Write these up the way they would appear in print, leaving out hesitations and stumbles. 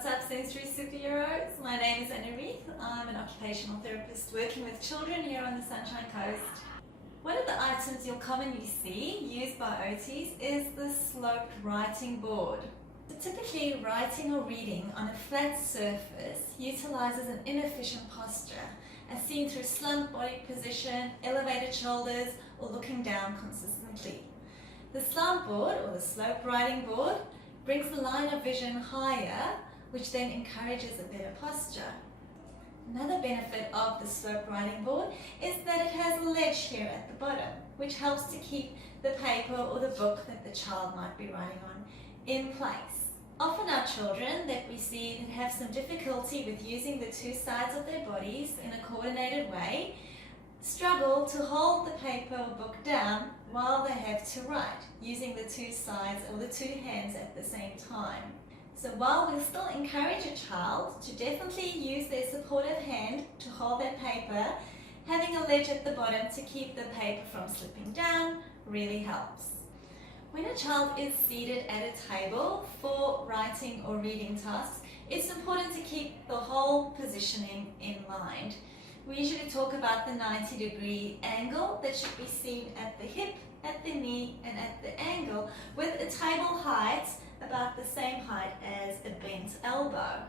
What's up, sensory superheroes? My name is Annareth. I'm an occupational therapist working with children here on the Sunshine Coast. One of the items you'll commonly see used by OTs is the sloped writing board. Typically, writing or reading on a flat surface utilizes an inefficient posture, as seen through slumped body position, elevated shoulders, or looking down consistently. The slant board, or the sloped writing board, brings the line of vision higher, which then encourages a better posture. Another benefit of the sloped writing board is that it has a ledge here at the bottom, which helps to keep the paper or the book that the child might be writing on in place. Often our children that we see that have some difficulty with using the two sides of their bodies in a coordinated way struggle to hold the paper or book down while they have to write, using the two sides or the two hands at the same time. So while we'll still encourage a child to definitely use their supportive hand to hold their paper, having a ledge at the bottom to keep the paper from slipping down really helps. When a child is seated at a table for writing or reading tasks, it's important to keep the whole positioning in mind. We usually talk about the 90-degree angle that should be seen at the hip, at the knee, and at the angle, with a table height about the same height as a bent elbow.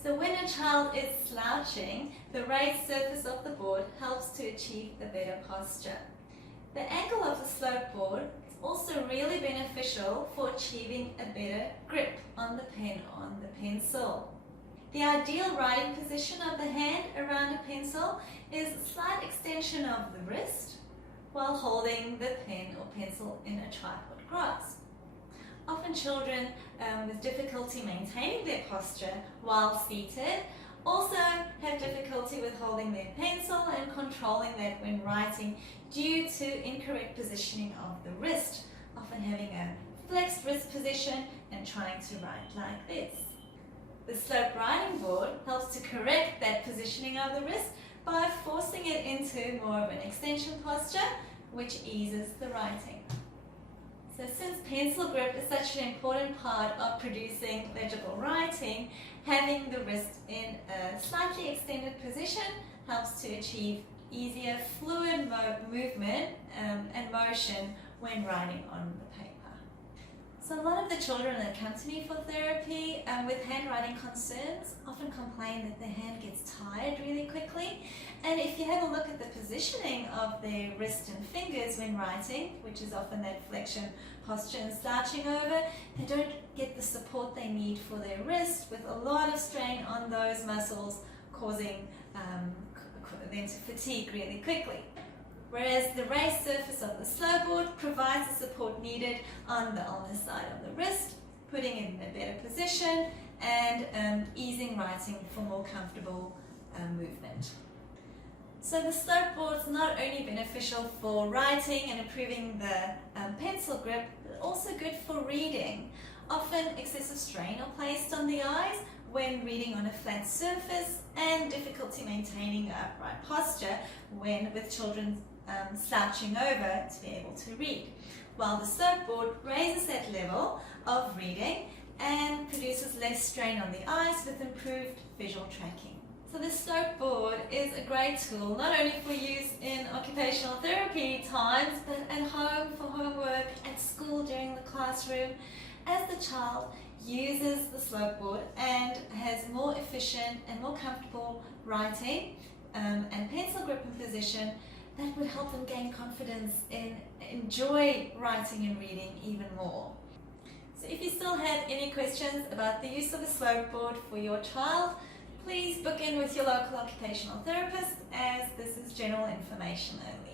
So when a child is slouching, the raised surface of the board helps to achieve a better posture. The angle of the sloped board is also really beneficial for achieving a better grip on the pen, on the pencil. The ideal writing position of the hand around a pencil is a slight extension of the wrist while holding the pen or pencil in a tripod grasp. Often children with difficulty maintaining their posture while seated also have difficulty with holding their pencil and controlling that when writing due to incorrect positioning of the wrist, often having a flexed wrist position and trying to write like this. The sloped writing board helps to correct that positioning of the wrist by forcing it into more of an extension posture, which eases the writing. So since pencil grip is such an important part of producing legible writing, having the wrist in a slightly extended position helps to achieve easier fluid movement and motion when writing on the paper. So a lot of the children that come to me for therapy with handwriting concerns often complain that their hand gets tired really quickly. And if you have a look at the positioning of their wrist and fingers when writing, which is often that flexion posture and slouching over, they don't get the support they need for their wrist, with a lot of strain on those muscles, causing them to fatigue really quickly. Whereas the raised surface of the slope board provides the support needed on the ulnar side of the wrist, putting it in a better position and easing writing for more comfortable movement. So the slope board is not only beneficial for writing and improving the pencil grip, but also good for reading. Often excessive strain are placed on the eyes when reading on a flat surface, and difficulty maintaining an upright posture when with children slouching over to be able to read. While the slope board raises that level of reading and produces less strain on the eyes with improved visual tracking. So the slope board is a great tool, not only for use in occupational therapy times, but at home for homework, at school during the classroom, as the child uses the slope board and has more efficient and more comfortable writing and pencil grip and position. That would help them gain confidence and enjoy writing and reading even more. So if you still have any questions about the use of a slope board for your child, please book in with your local occupational therapist, as this is general information only.